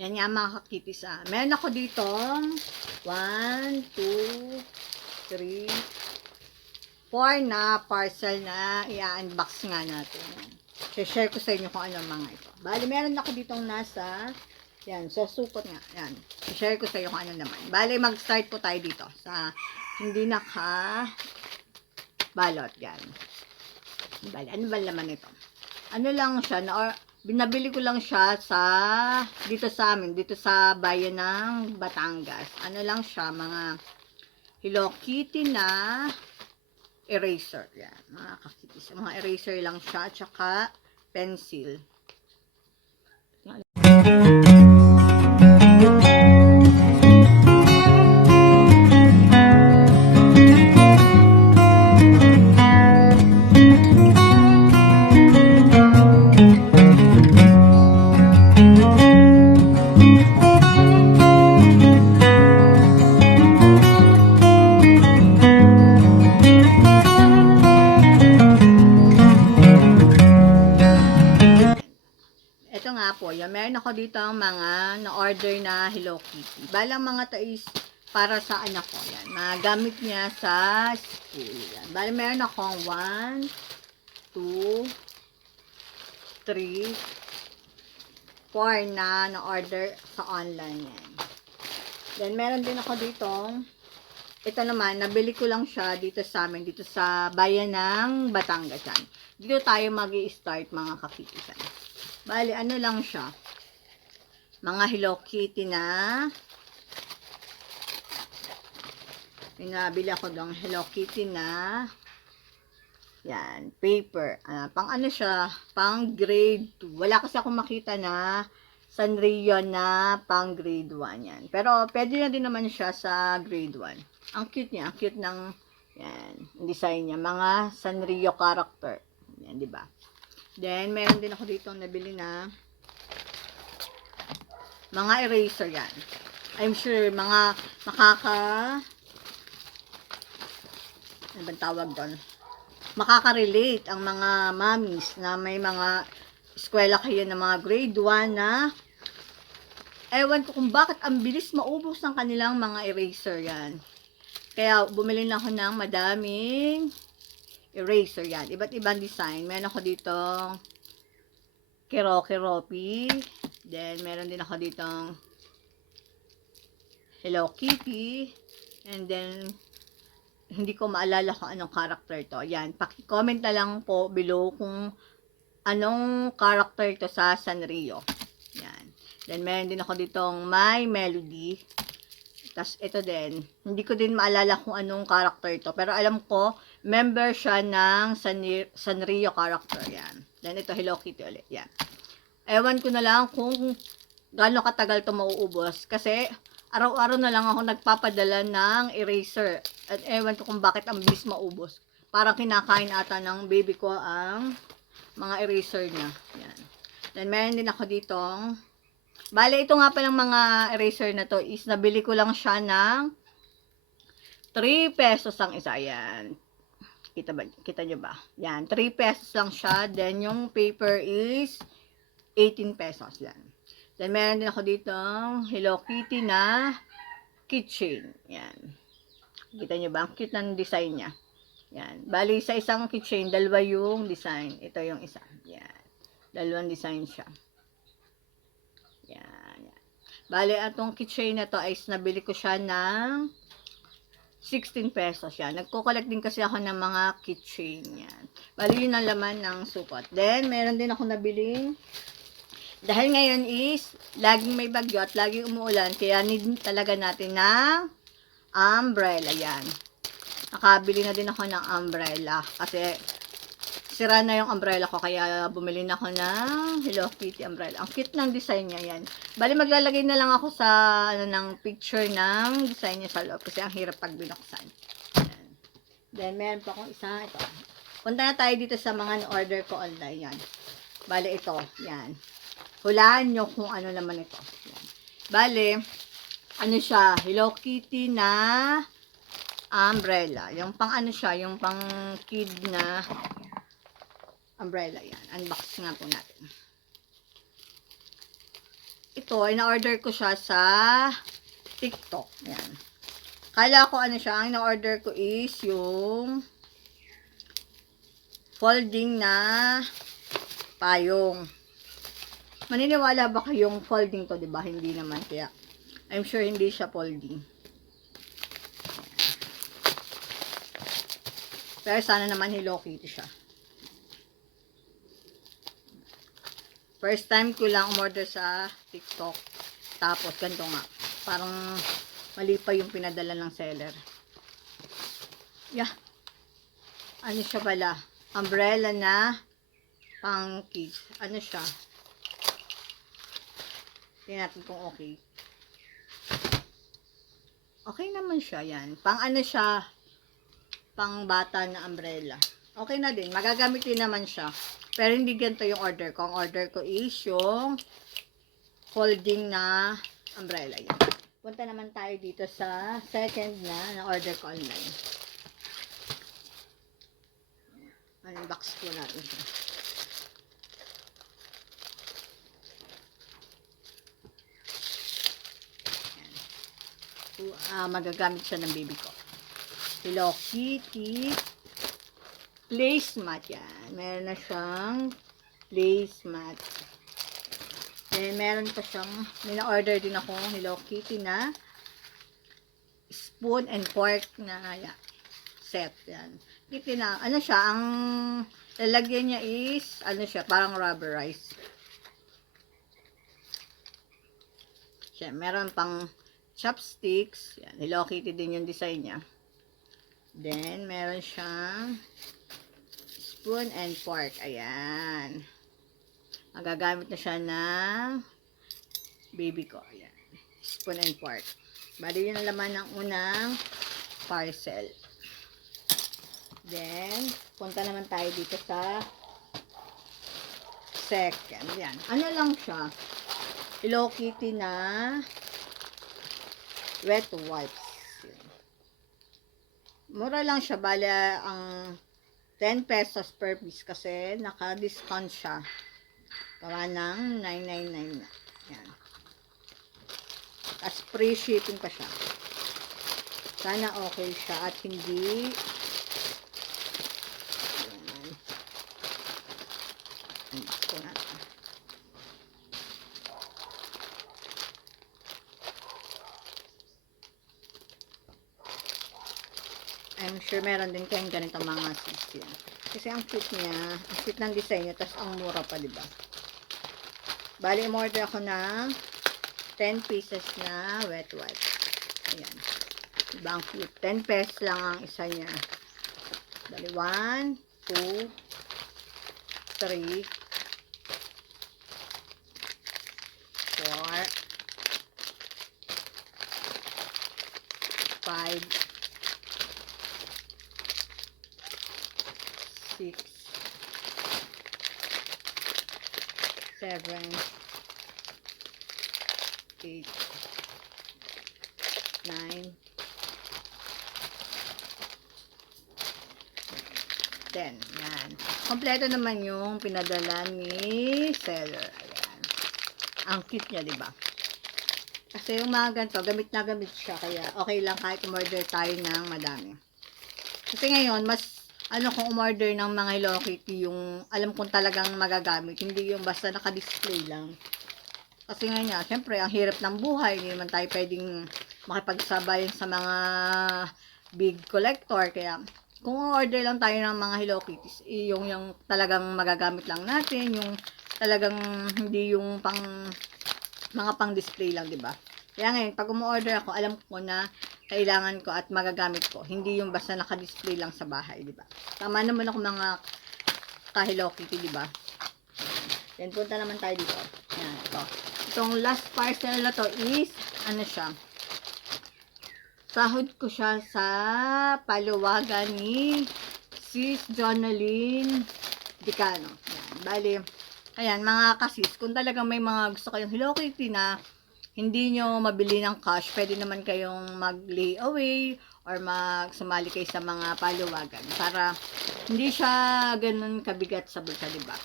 Yan nga mga kakitis Meron ako dito 1, 2, 3, 4 na parcel na i-unbox nga natin. Share ko sa inyo kung ano mga ito. Bali, meron ako ditong nasa, yan, sa supot nga, yan. Share ko sa inyo kung ano naman. Bali, mag-start po tayo dito sa hindi balot, yan. Bali, ano ba naman ito? Ano lang siya, binabili ko lang siya dito sa amin, dito sa bayan ng Batangas. Ano lang siya, mga Hello Kitty na eraser. Yan, mga kakitis. Mga eraser lang siya, tsaka pencil. Ito nga po, yung meron ako dito ang mga na-order na Hello Kitty. Balang mga tais para sa anak ko. Yan, magamit niya sa school. Yan. Bali, meron akong 1, 2, 3, 4 na na-order sa online yan. Then, meron din ako dito. Ito naman, nabili ko lang siya dito sa amin, dito sa bayan ng Batangas. Yan. Dito tayo mag-i-start mga kakitisan. Bali, ano lang siya. Mga Hello Kitty na. Pinabili ako ng Hello Kitty na. Yan, paper. Pang ano siya, pang grade 2. Wala kasi akong makita na Sanrio na pang grade 1 yan. Pero pwede na din naman siya sa grade 1. Ang cute niya, ang cute ng yan, design niya. Mga Sanrio character. Yan, di ba? Then, meron din ako dito nabili na mga eraser yan. I'm sure mga ano bang tawag doon? Makaka-relate ang mga mommies na may mga eskwela kayo ng mga grade 1 na ewan ko kung bakit ang bilis maubos ng kanilang mga eraser yan. Kaya bumili na ako ng madaming eraser yan. Iba't ibang design. Meron ako dito Kiropi. Then, meron din ako dito Hello Kitty. And then, hindi ko maalala kung anong character to. Yan. Paki-comment na lang po below kung anong character to sa Sanrio. Yan. Then, meron din ako ditong My Melody. Tapos, ito din. Hindi ko din maalala kung anong character to. Pero alam ko, member siya ng Sanrio character. Yan. Then, ito, Hello Kitty ulit. Yan. Ewan ko na lang kung gaano katagal to mauubos. Kasi, araw-araw na lang ako nagpapadala ng eraser. At ewan ko kung bakit ang bilis maubos. Parang kinakain ata ng baby ko ang mga eraser niya. Yan. Then, meron din ako ditong bale, ito nga palang mga eraser na to is nabili ko lang siya ng 3 pesos ang isa. Yan. Kita nyo ba? Yan. 3 pesos lang siya. Then, yung paper is 18 pesos. Yan. Then, meron din ako dito Hello Kitty na keychain. Yan. Kita nyo ba? Ang cute ng design niya. Yan. Bali, sa isang keychain, dalawa yung design. Ito yung isa. Yan. Dalawang design siya. Yan. Bale, atong keychain na to ay nabili ko siya ng 16 pesos yan. Nagko-collect din kasi ako ng mga keychain yan. Bale, yun ang laman ng supot. Then, meron din ako nabiling dahil ngayon is laging may bagyo at laging umuulan, kaya need talaga natin ng umbrella yan. Nakabili na din ako ng umbrella kasi sira na yung umbrella ko, kaya bumili na ako ng Hello Kitty umbrella. Ang cute ng design niya yan. Bali, maglalagay na lang ako sa ng picture ng design niya sa loob kasi ang hirap pag binuksan. Yan. Then, meron pa akong isa. Ito. Punta na tayo dito sa mga order ko online. Yan. Bali, ito. Yan. Hulaan nyo kung ano naman ito. Yan. Bali, ano siya? Hello Kitty na umbrella. Yung pang ano siya? Yung pang kid na umbrella yan. Unbox nga po natin. ito, ina-order ko siya sa TikTok. Yan. Kala ko ano siya, ang ina-order ko is yung folding na payong. Maniniwala ba kayong folding to, 'di ba? Hindi naman, kaya I'm sure hindi siya folding. Pero sana naman Hello Kitty siya. First time ko lang umorder sa TikTok. Tapos ganito nga. Parang mali pa yung pinadala ng seller. Yeah. Ano siya pala? Umbrella na pang kids. Ano siya? Tingnan natin kung okay. Okay naman siya, yan. Pang ano siya? Pang bata na umbrella. Okay na din. Magagamit din naman siya. Pero hindi ganito yung order ko. Ang order ko is yung folding na umbrella. Yan. Punta naman tayo dito sa second na order ko online. Unbox ko natin siya. Magagamit siya ng baby ko. Hello Kitty placemat yan. Meron na siyang placemat. Then meron pa siyang, may na-order din ako Hello Kitty na spoon and fork na set. Yan. Kitty na, ano siya, ang lalagyan niya is, ano siya, parang rubberized. Siya, meron pang chopsticks. Yan, Hello Kitty din yung design niya. Then, meron siyang spoon and fork. Ayan. Magagamit na siya ng baby ko. Ayan. Spoon and fork. Bali yun ang laman ng unang parcel. Then, punta naman tayo dito sa second. Ayan. Ano lang siya? Hello Kitty na wet wipes. Mura lang siya. Bali, ang 10 pesos per piece kasi naka-discount siya. Gawa ng 999 na. Yan. Tapos free shipping pa siya. Sana okay siya at hindi yan. Ito natin. I'm sure meron din kayong ganito mga sis yan. Kasi ang cute niya, ang cute ng design niya, tapos ang mura pa, diba? Bali, umorder ako ng 10 pieces na wet wipes. Ayan. Diba ang cute? 10 pesos lang ang isa niya. Bali, 1, 2, 3, 4, 5, 6, 7, 8, 9, 10. Yan. Kompleto naman yung pinadala ni seller. Ayan. Ang cute niya, diba? Kasi yung mga ganito, gamit na gamit siya. Kaya okay lang kahit umorder tayo ng madami. Kasi ngayon, mas ano kung umorder ng mga Hello Kitty yung alam kong talagang magagamit. Hindi yung basta naka-display lang. Kasi ngayon, syempre, ang hirap ng buhay. Hindi naman tayo pwedeng makipagsabayan sa mga big collector. Kaya, kung order lang tayo ng mga Hello Kitties, yung talagang magagamit lang natin, yung talagang hindi yung mga pang display lang, 'di ba? Kaya ngayon, pag umu-order ako, alam ko na kailangan ko at magagamit ko. Hindi yung basta naka-display lang sa bahay, 'di ba? Tama naman ako mga ka-Hello Kitty, 'di ba? Then punta naman tayo dito. Yan, ito. Itong last parcel na to is ano siya? Sahod ko siya sa paluwagan ni Sis Jonalyn Dicano. Yan. Bali, ayan, mga kasis, kung talagang may mga gusto kayong Hello Kitty na hindi nyo mabili ng cash, pwede naman kayong mag-layaway or magsumali kayo sa mga paluwagan para hindi siya ganun kabigat sa bulsa, diba?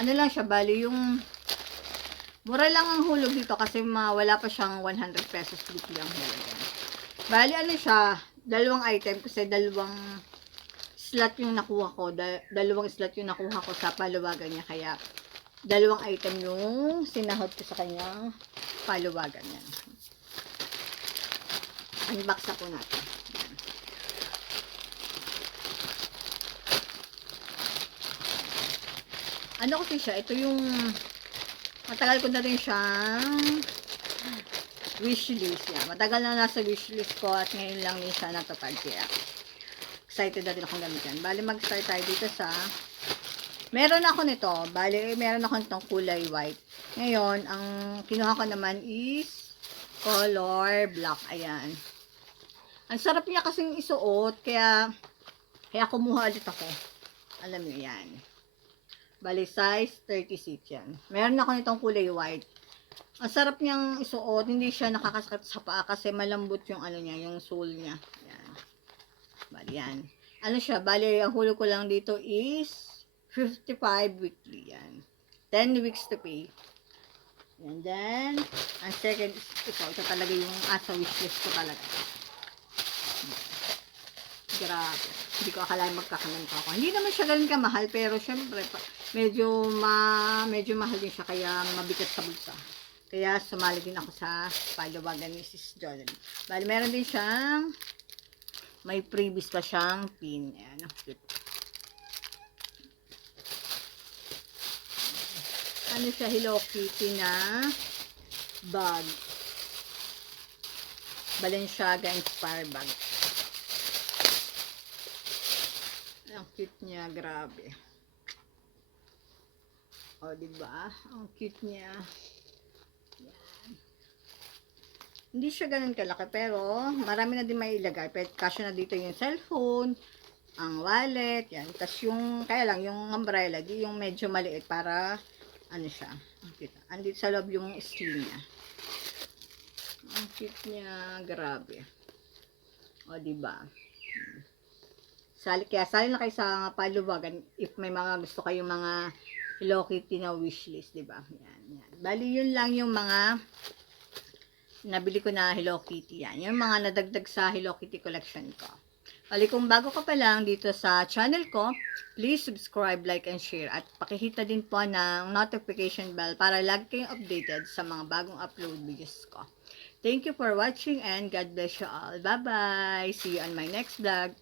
Ano lang siya, bali yung Mura lang ang hulog dito kasi wala pa siyang 100 pesos weekly ang hulog. Bali, ano siya, dalawang item kasi dalawang slot yung nakuha ko. Dalawang slot yung nakuha ko sa paluwagan niya. Kaya, dalawang item yung sinahod ko sa kanyang paluwagan niya. Unbox na po natin. Ano kasi siya, ito yung matagal ko na rin siyang wishlist yan. Matagal na nasa wishlist ko at ngayon lang din siya natatag. Kaya excited na rin akong gamitin. Bali, mag-start tayo dito sa meron ako nito. Bali, meron ako nitong kulay white. Ngayon, ang kinuha ko naman is color black. Ayan. Ang sarap niya kasing isuot. Kaya kumuha ulit ako. Alam niyo yan. Bali, size 36 yan. Meron ako nitong kulay white. Ang sarap niyang isuot. Hindi siya nakakasakit sa paa kasi malambot yung ano niya, yung sole niya. Yan. Bali, yan. Ano siya? Bali, ang hulog ko lang dito is 55 weekly. Yan. 10 weeks to pay. And then, ang second is ito. Ito talaga yung asa wishlist ko talaga. Grabe. Hindi ko akalain magkakanan pa ako. Hindi naman siya ganun kamahal, pero syempre, medyo mahal din siya, kaya mabigat sa bulsa. Kaya sumali din ako sa paluwagan ni Sis Jordan. Bali, meron din siyang, may previous pa siyang pin. Ayan, cute. Ano siya, Hello Kitty na bag. Balenciaga Inspire bag. Ang cute niya, grabe. O, diba? Ang cute niya. Yan. Hindi siya ganun kalaki, pero marami na din may ilagay. Pero kasya na dito yung cellphone, ang wallet, yan. Tapos yung, kaya lang, yung umbrella, di yung medyo maliit para, ano siya, ang cute. Andito sa loob yung sling niya. Ang cute niya, grabe. O, diba? Sali na kayo sa paluwagan if may mga gusto kayong mga Hello Kitty na wishlist, diba? Yan, yan. Bali, yun lang yung mga nabili ko na Hello Kitty. Yan. Yung mga nadagdag sa Hello Kitty collection ko. Bali, kung bago ka pa lang dito sa channel ko, please subscribe, like, and share. At pakihita din po ng notification bell para lagi kayong updated sa mga bagong upload videos ko. Thank you for watching and God bless you all. Bye-bye! See you on my next vlog.